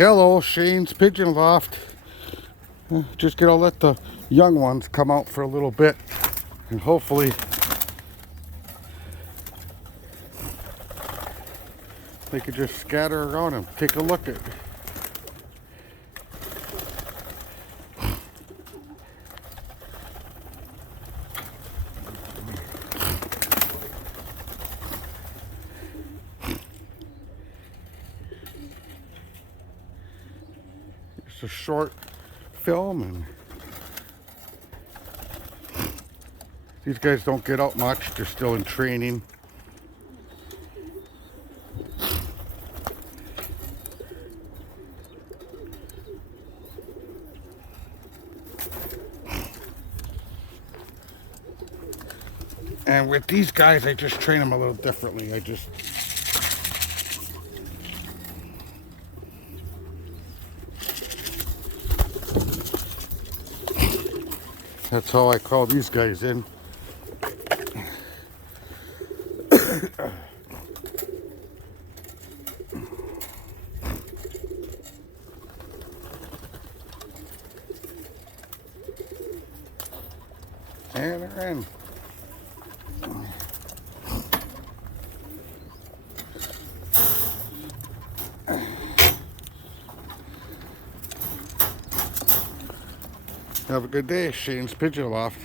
Hello, Shane's Pigeon Loft. Just gonna let the young ones come out for a little bit, and hopefully they could just scatter around and take a look at. It's a short film, and these guys don't get out much. They're still in training. And with these guys, I just train them a little differently. That's how I call these guys in. And they're in. Have a good day, Shane's Pigeon Loft.